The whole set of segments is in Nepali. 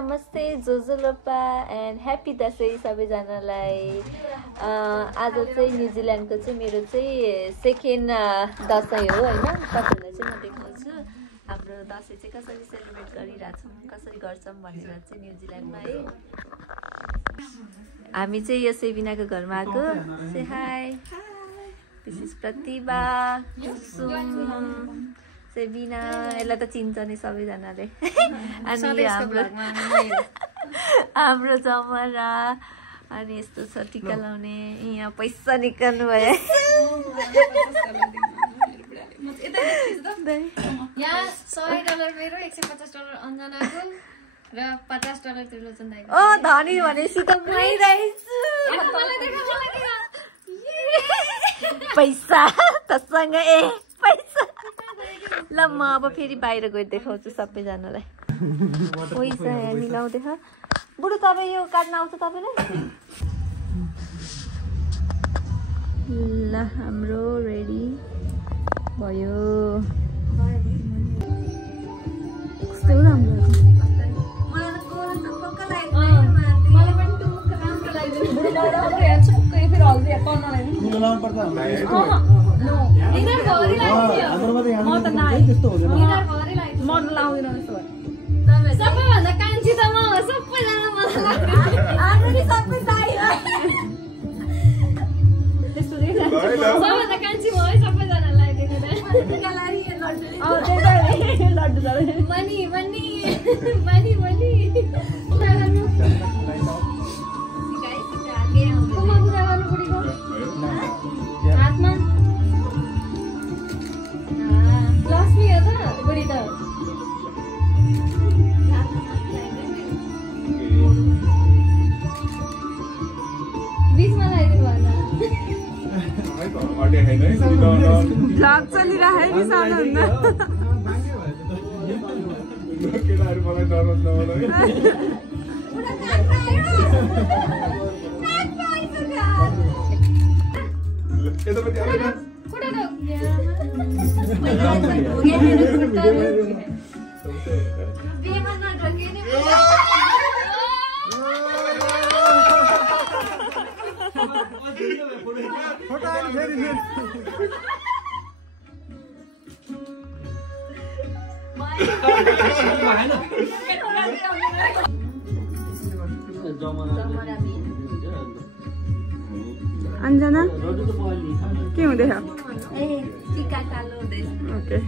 नमस्ते जोजोलोपा एन्ड ह्याप्पी दसैँ सबैजनालाई। आज चाहिँ न्युजिल्यान्डको चाहिँ मेरो चाहिँ सेकेन्ड दसैँ हो हैन। तपाईहरुलाई चाहिँ म देखाउँछु हाम्रो दसैँ चाहिँ कसरी सेलिब्रेट गरिरहेछौँ, कसरी गर्छौँ भनेर चाहिँ न्युजिल्यान्डमा है। हामी चाहिँ यो सेबिनाको घरमा आएको। से हाई, दिस इज प्रतिभा, सेबिना, यसलाई त चिन्छ नि सबैजनाले। अनि हाम्रो जमरा, अनि यस्तो छ टिका लाउने, यहाँ पैसा निकाल्नु भयो। यहाँ $100 मेरो, $150 अन्जनाको र $50 त्रिलोचन दाइको। ओ धनी भनेपछि त मै रहेछु। पैसा तसँग पैसा। ल म अब फेरि बाहिर गएर देखाउँछु सबैजनालाई। पैसा यहाँ मिलाउँदै छ। बुढो तपाईँ यो काट्न आउँछ तपाईँलाई? ल हाम्रो रेडी भयो। कस्तो राम्रो सबैभन्दा कान्छी त म हो, सबैजना मलाई सबैभन्दा कान्छी म है, सबैजनालाई देखेर मनी मनी मनी मनी हातमा लक्ष्मी हो त बुढी त। बीचमा लगाइदिनु भ्लग चलिरहेको नि सानोभन्दा। अन्जना के हुँदैछ? टिका कालो हुँदैछ। ओके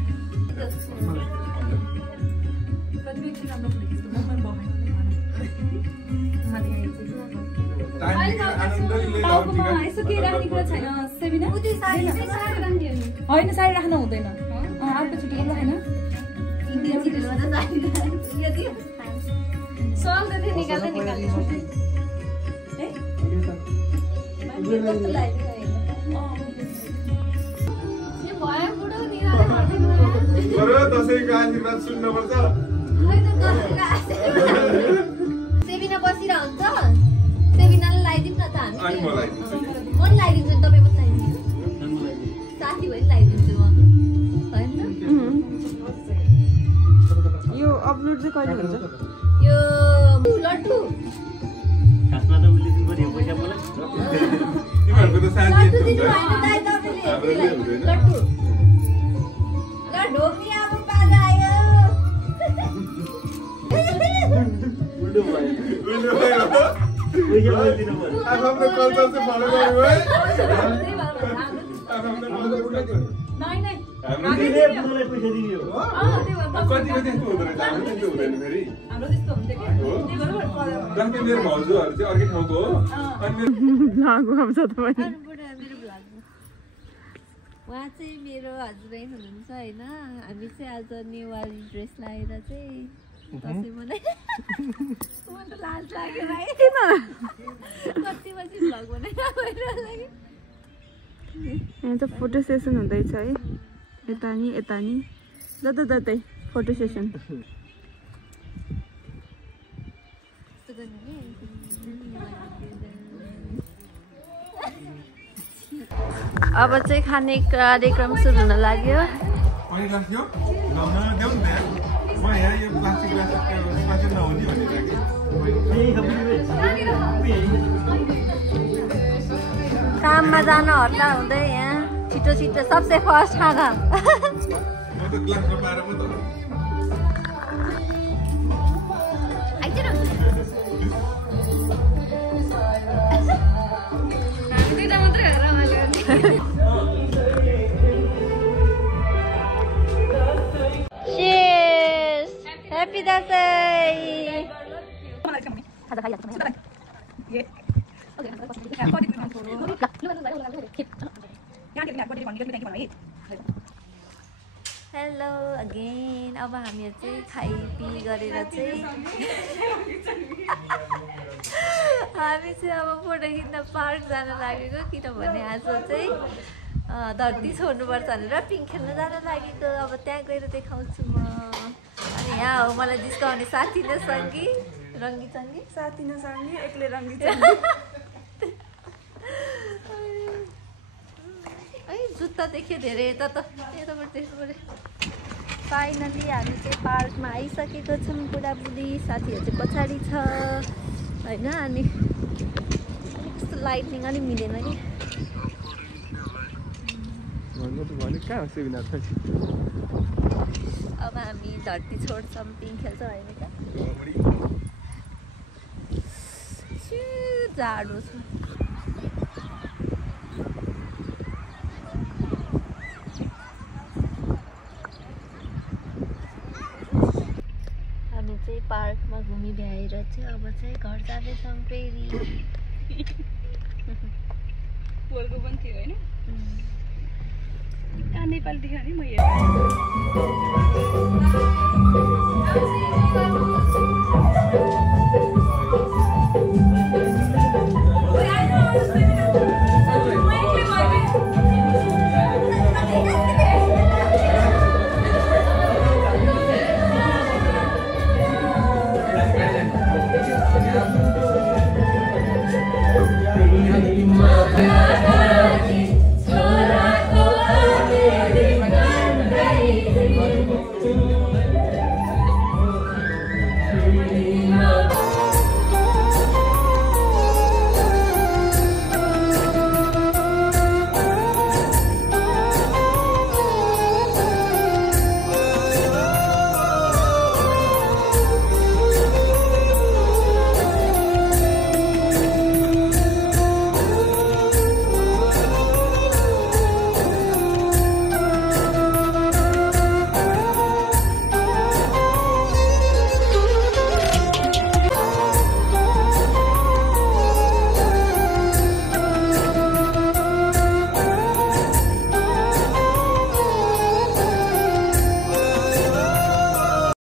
यसो के राख्ने कुरा छैन सेबिना? होइन साडी राख्न हुँदैन, अर्कोचोटि गर्नु होइन। सल त थियो निकाल्दै निकाल्दै दसैँको आशीर्वाद सुन्नुपर्छ। सेबिना बसिरह हुन्छ, सेबिनालाई लगाइदिउँ न त हामी। म लगाइदिन्छु, तपाईँ पनि लगाइदिनु, साथी भयो नि लगाइदिन्छु म, होइन? यो अपलोड चाहिँ कहिले हुन्छ? यो लड्डु तिमीहरूको त साथी लड्डु दिनु भएन दाइ तपाईँले। लड्डु ल ढोकी अब पाला आयो। आफ्नो कल्चर चाहिँ फलो गर्नु है। कति कति यस्तो हुँदो रहेछ, हाम्रो त्यस्तो हुँदैन फेरि। जस्तै मेरो भाउजूहरू चाहिँ अर्कै ठाउँको हो। उहाँ चाहिँ मेरो हस्बेन्ड हुनुहुन्छ होइन। हामी चाहिँ आज नेवारी ड्रेस लगाएर चाहिँ दसैँ मनाइ। म त लाज लाग्यो भाइ, किन कति बजी भ्लग बनाइरहेको लागि। यहाँ त फोटो सेसन हुँदैछ है, यता नि यता नि जतै फोटो सेसन। अब चाहिँ खाने कार्यक्रम सुरु हुन लाग्यो। पानी राख्यो, लाउन देऊ न। म यहाँ यो प्लास्टिक नहुने भनेर काममा जान हट्टा हुँदै यहाँ छिटो छिटो सबसे फर्स्ट खाना Happy Dasai! Hello again. अब हामीहरु चाहिँ खाइपी गरेर चाहिँ हामी चाहिँ अब फोटो खिच्न पार्क जान लागेको किनभने आज चाहिँ धरती छोड्नुपर्छ भनेर पिङ खेल्न जान लागेको अब त्यहाँ गएर देखाउँछु म अनि यहाँ हो मलाई जिस्काउने साथी न सङ्गी रङ्गी चङ्गी साथी न सङ्गी एक्लै रङ्गी चङ्गी है जुत्ता देख्यो धेरै यता त यताबाट देख्नु पऱ्यो फाइनली हामी चाहिँ पार्कमा आइसकेको छौँ बुढाबुढी साथीहरू चाहिँ पछाडि छ होइन अनि कस्तो लाइटनिङ अलिक मिलेन कि अब हामी धरती छोड्छौँ पिङ खेल्छौँ होइन क्या जाडो छ हामी चाहिँ पार्कमा घुमि भ्याएर चाहिँ अब चाहिँ घर जाँदैछौँ फेरि पोलको पनि थियो होइन कहाँ नेपाली देखाउने म